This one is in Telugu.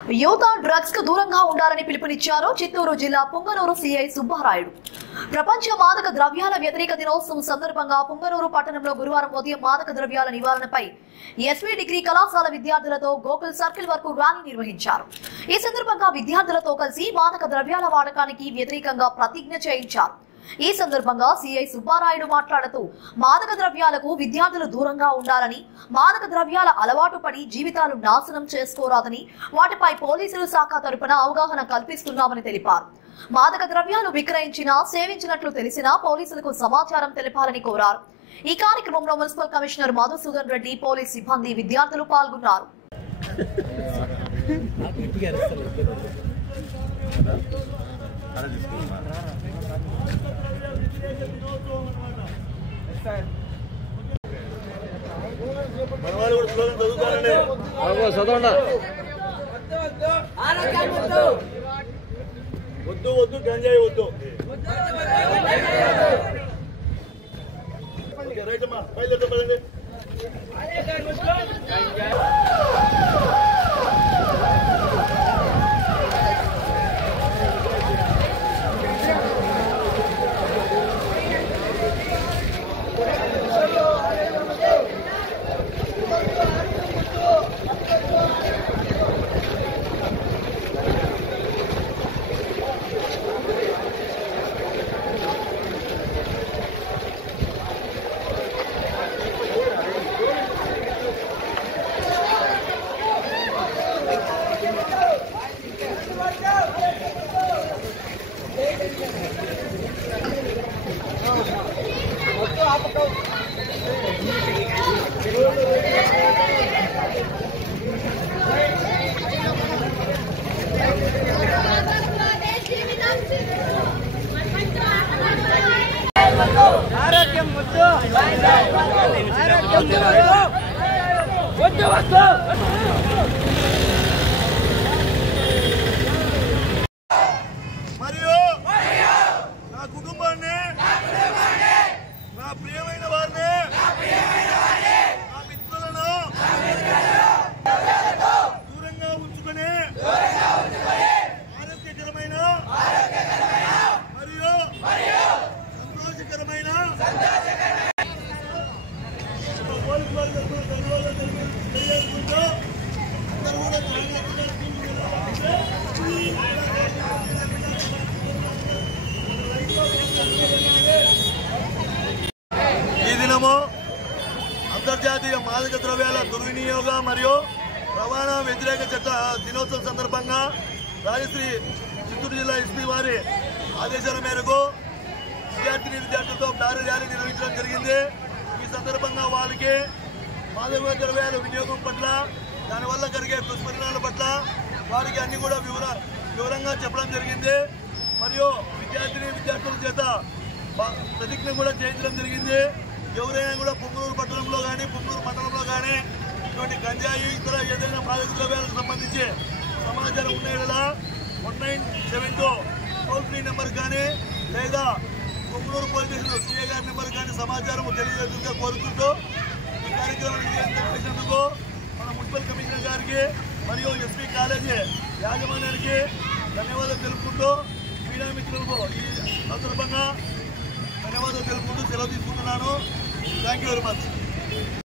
యువత డ్రగ్స్ కు దూరంగా ఉండాలని పిలుపునిచ్చారు చిత్తూరు జిల్లా పుంగనూరు సిఐ సుబ్బారాయుడు. ప్రపంచ మాదక ద్రవ్యాల వ్యతిరేక దినోత్సవం సందర్భంగా పుంగనూరు పట్టణంలో గురువారం ఉదయం మాదక ద్రవ్యాల నివారణపై ఎస్వీ డిగ్రీ కళాశాల విద్యార్థులతో గోకుల్ సర్కిల్ వరకు ర్యాలీ నిర్వహించారు. ఈ సందర్భంగా విద్యార్థులతో కలిసి మాదక ద్రవ్యాల వాడకానికి వ్యతిరేకంగా ప్రతిజ్ఞ చేయించారు. ఈ సందర్భంగా సిఐ సుబ్బారాయుడు మాట్లాడుతూ మాదక ద్రవ్యాలకు విద్యార్థులు దూరంగా ఉండాలని, మాదక ద్రవ్యాల అలవాటు పడి జీవితాలు నాశనం చేసుకోరాదని, వాటిపై పోలీసులు శాఖ తరపున అవగాహన కల్పిస్తున్నామని తెలిపారు. మాదక ద్రవ్యాలు విక్రయించినా సేవించినట్లు తెలిసినా పోలీసులకు సమాచారం తెలపాలని కోరారు. ఈ కార్యక్రమంలో municipal commissioner Madhusudan Reddy, police సిబ్బంది, విద్యార్థులు పాల్గొన్నారు. వద్దు వద్దు గంజాయి వద్దు. రైట్ అమ్మా, బయలుదేరపడండి. ఆరోగ్యం వద్దు, వద్దు వద్దు. మరియు నా కుటుంబాన్ని, నా ప్రియమైన వారిని, నా మిత్రులను దూరంగా ఉంచుకొని ఆరోగ్యకరమైన మరియు సంతోషకరమైన పోలీసు వారి తరఫున ధన్యవాదాలు తెలియజేసుకుంటూ అందరూ కూడా ఈ దినము అంతర్జాతీయ మాదక ద్రవ్యాల దుర్వినియోగ మరియు రవాణా వ్యతిరేక చట్ట దినోత్సవం సందర్భంగా రాజశ్రీ చిత్తూరు జిల్లా ఎస్పీ వారి ఆదేశాల మేరకు విద్యార్థులతో భారీ ర్యాలీ నిర్వహించడం జరిగింది. ఈ సందర్భంగా వాళ్ళకి మాదక ద్రవ్యాల వినియోగం పట్ల, దానివల్ల కలిగే దుష్పరిణామాల పట్ల వారికి అన్ని కూడా వివరంగా చెప్పడం జరిగింది. మరియు విద్యార్థుల చేత ప్రతిజ్ఞ కూడా చేయించడం జరిగింది. ఎవరైనా కూడా పుంగనూరు పట్టణంలో కానీ పుంగనూరు మండలంలో కానీ ఇటువంటి గంజాయి ఇతర ఏదైనా మాదక ద్రవ్యాలకు సంబంధించి సమాచారం ఉండేలా 1972 టోల్ ఫ్రీ నెంబర్ కానీ లేదా పుంగనూరు పోలీస్ స్టేషన్ సిఐ గారి నెంబర్ కానీ సమాచారం తెలియజేస్తుందిగా కోరుకుంటూ ఈ కార్యక్రమాన్ని చేసినందుకు మన మున్సిపల్ కమిషనర్ గారికి మరియు ఎస్పీ కాలేజీ యాజమాన్యానికి ధన్యవాదాలు తెలుపుకుంటూ మీడియా మిత్రులకు ఈ సందర్భంగా ధన్యవాదాలు తెలుపుకుంటూ సెలవు తీసుకుంటున్నాను. Thank you very much.